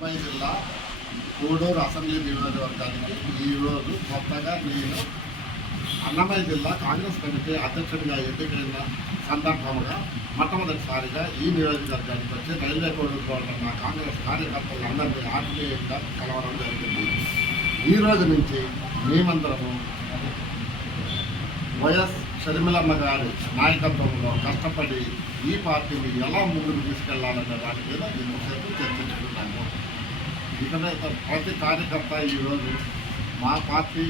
అన్నమయ్య జిల్లా గూడూరు అసెంబ్లీ నియోజకవర్గానికి ఈరోజు కొత్తగా నేను అన్నమయ్య జిల్లా కాంగ్రెస్ కమిటీ అధ్యక్షుడిగా ఎన్నికైన సందర్భంగా మొట్టమొదటిసారిగా ఈ నియోజకవర్గానికి వచ్చి రైల్వే కోడూరులో ఉన్న కాంగ్రెస్ కార్యకర్తలందరినీ ఆత్మీయంగా కలవడం జరిగింది. ఈరోజు నుంచి మేమందరము వైఎస్ షర్మిలమ్మ గారి నాయకత్వంలో కష్టపడి ఈ పార్టీని ఎలా ముందుకు తీసుకెళ్ళాలనే దాని మీద ఇంతసేపు చర్చించుకున్నాము ఇక్కడ ప్రతి కార్యకర్త ఈరోజు. మా పార్టీ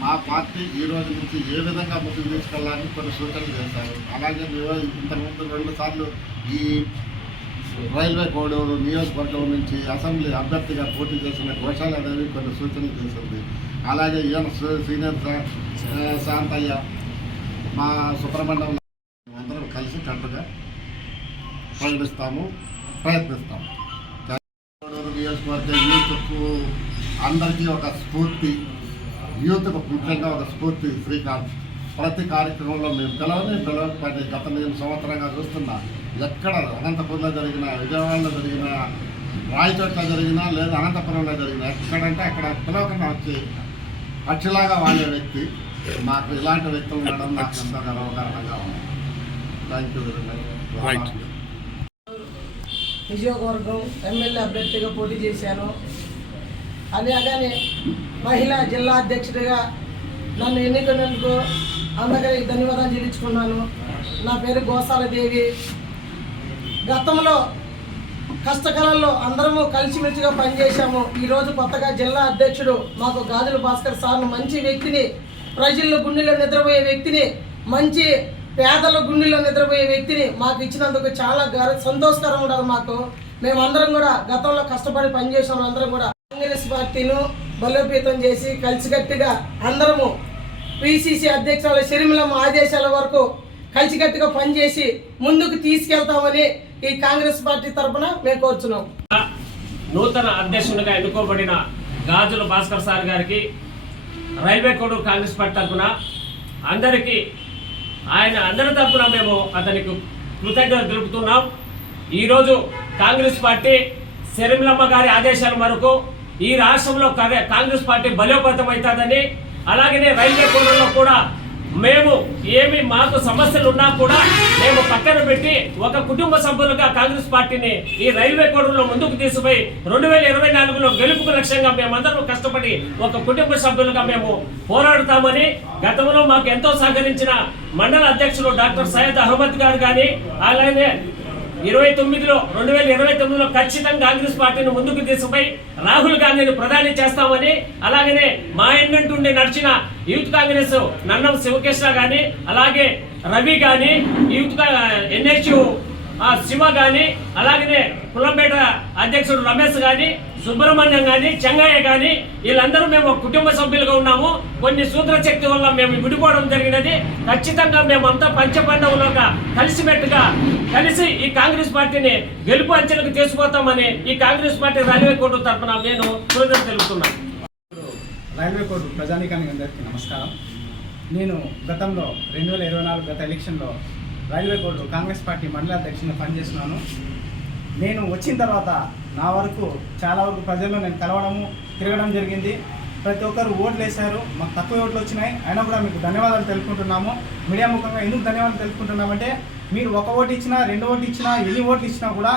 మా పార్టీ ఈరోజు నుంచి ఏ విధంగా ముందుకు తీసుకెళ్ళాలని కొన్ని సూచనలు చేశారు. అలాగే మేము ఇంతకుముందు రెండు సార్లు ఈ రైల్వే కోడూరు నియోజకవర్గం నుంచి అసెంబ్లీ అభ్యర్థిగా పోటీ చేసిన ఘోషాలు అనేవి కొన్ని సూచనలు చేసింది. అలాగే ఈయన సీనియర్ శాంతయ్య మా సుబ్రహ్మణ్యం అందరం కలిసి కట్టుగా ప్రకటిస్తాము ప్రయత్నిస్తాము. కోడూరు యూత్కు అందరికీ ఒక స్ఫూర్తి యూత్కు ముఖ్యంగా ఒక స్ఫూర్తి శ్రీకాంత్. ప్రతి కార్యక్రమంలో మేము పిలవని పిలవకపోతే గత నేను సంవత్సరంగా చూస్తున్నా ఎక్కడ అనంతపురంలో జరిగిన విజయవాడలో జరిగిన రాయచోట్ల జరిగినా లేదా అనంతపురంలో జరిగినా ఎక్కడంటే అక్కడ పిలవకుండా వచ్చి పక్షిలాగా వాడే వ్యక్తి మాకు ఇలాంటి వ్యక్తులు ఉండడం నాకు ఎంతో గర్వకారణంగా ఉంది. థ్యాంక్ యూ వెరీ మచ్ నియోజకవర్గం ఎమ్మెల్యే అభ్యర్థిగా పోటీ చేశాను. అలాగనే మహిళా జిల్లా అధ్యక్షుడిగా నన్ను ఎన్నికైనందుకు అందరికీ ధన్యవాదాలు చెల్లించుకున్నాను. నా పేరు గోసాలదేవి గతంలో కష్టకాలంలో అందరము కలిసిమెలిసిగా పనిచేశాము. ఈరోజు కొత్తగా జిల్లా అధ్యక్షుడు మాకు గాజుల భాస్కర్ సార్ను మంచి వ్యక్తిని ప్రజల్లో గుండెలో నిద్రపోయే వ్యక్తిని మంచి పేదల గుండెలో నిద్రపోయే వ్యక్తిని మాకు ఇచ్చినందుకు చాలా గర- సంతోషకరం ఉండదు మాకు. మేమందరం కూడా గతంలో కష్టపడి పనిచేసిన అందరం కూడా కాంగ్రెస్ పార్టీను బలోపేతం చేసి కలిసికట్టుగా అందరము పిసిసి అధ్యక్షుల షర్మిలమ్మ ఆదేశాల వరకు కలిసికట్టుగా పనిచేసి ముందుకు తీసుకెళ్తామని ఈ కాంగ్రెస్ పార్టీ తరఫున మేము కోరుచున్నాం. నూతన అధ్యక్షునిగా ఎన్నుకోబడిన గాజుల భాస్కర్ సార్ గారికి రైల్వే కోడు కాంగ్రెస్ పార్టీ తరఫున అందరికీ ఆయన అందరి తప్పున మేము అతనికి కృతజ్ఞత తెలుపుతున్నాం. ఈరోజు కాంగ్రెస్ పార్టీ శరీమలమ్మ గారి ఆదేశాల మేరకు ఈ రాష్ట్రంలో కాంగ్రెస్ పార్టీ బలోపేతం అవుతుందని అలాగనే రైల్వే కోడూరులో కూడా మేము ఏమి మాకు సమస్యలు ఉన్నా కూడా మేము పక్కన పెట్టి ఒక కుటుంబ సభ్యులుగా కాంగ్రెస్ పార్టీని ఈ రైల్వే కోడూరులో ముందుకు తీసుకుపోయి రెండు వేల ఇరవై నాలుగులో గెలుపుకు లక్ష్యంగా మేమందరం కష్టపడి ఒక కుటుంబ సభ్యులుగా మేము పోరాడుతామని గతంలో మాకు ఎంతో సహకరించిన మండల అధ్యక్షులు డాక్టర్ సయ్యద్ అహ్మద్ గారు కానీ అలాగే ఇరవై తొమ్మిదిలో రెండు వేల ఇరవై తొమ్మిదిలో ఖచ్చితంగా కాంగ్రెస్ పార్టీని ముందుకు తీసుకుపోయి రాహుల్ గాంధీని ప్రధాని చేస్తామని అలాగనే మా ఎన్నంటుండి నడిచిన యూత్ కాంగ్రెస్ నన్నం శివకృష్ణ గాని అలాగే రవి గాని యూత్ ఎన్హెచ్ శివ గాని అలాగనే కులంపేట అధ్యక్షుడు రమేష్ కానీ సుబ్రహ్మణ్యం కానీ చెంగయ్య కానీ వీళ్ళందరూ మేము కుటుంబ సభ్యులుగా ఉన్నాము. కొన్ని సూత్రశక్తి వల్ల మేము విడిపోవడం జరిగినది. ఖచ్చితంగా మేమంతా పంచపండవులోక కలిసిమెట్టుగా కలిసి ఈ కాంగ్రెస్ పార్టీని గెలుపు అంచెలకు తీసుకుపోతామని ఈ కాంగ్రెస్ పార్టీ రైల్వే కోర్టు తరఫున నేను సూచన తెలుపుతున్నాను. రైల్వే కోర్టు ప్రజానీకానికి అందరికీ నమస్కారం. నేను గతంలో రెండు వేల ఇరవై నాలుగు గత ఎలక్షన్లో రైల్వే కోర్టు కాంగ్రెస్ పార్టీ మండల అధ్యక్షునిగా పనిచేస్తున్నాను. నేను వచ్చిన తర్వాత నా వరకు చాలా వరకు ప్రజల్లో నేను కలవడము తిరగడం జరిగింది. ప్రతి ఒక్కరు ఓట్లు వేశారు. మాకు తక్కువ ఓట్లు వచ్చినాయి. అయినా కూడా మీకు ధన్యవాదాలు తెలుపుకుంటున్నాము. మీడియా ముఖంగా ఎందుకు ధన్యవాదాలు తెలుపుకుంటున్నామంటే మీరు ఒక ఓటు ఇచ్చినా రెండు ఓట్లు ఇచ్చినా ఎన్ని ఓట్లు ఇచ్చినా కూడా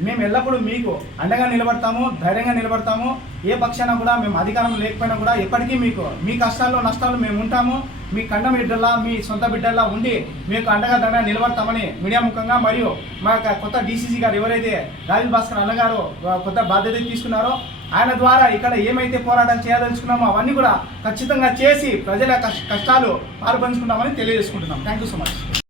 మేము ఎల్లప్పుడూ మీకు అండగా నిలబడతాము ధైర్యంగా నిలబడతాము. ఏ పక్షాన కూడా మేము అధికారం లేకపోయినా కూడా ఎప్పటికీ మీకు మీ కష్టాల్లో నష్టాలు మేము ఉంటాము. మీ కండ బిడ్డల్లా మీ సొంత బిడ్డల్లా ఉండి మీకు అండగా దండగా నిలబడతామని మీడియా ముఖంగా మరియు మా యొక్క కొత్త డీసీసీ గారు ఎవరైతే రాజీవ్ భాస్కర్ అన్నగారు కొత్త బాధ్యత తీసుకున్నారో ఆయన ద్వారా ఇక్కడ ఏమైతే పోరాటం చేయాలనుకున్నామో అవన్నీ కూడా ఖచ్చితంగా చేసి ప్రజల కష్ట- కష్టాలు పాల్పంచుకుంటామని తెలియజేసుకుంటున్నాం. Thank you so much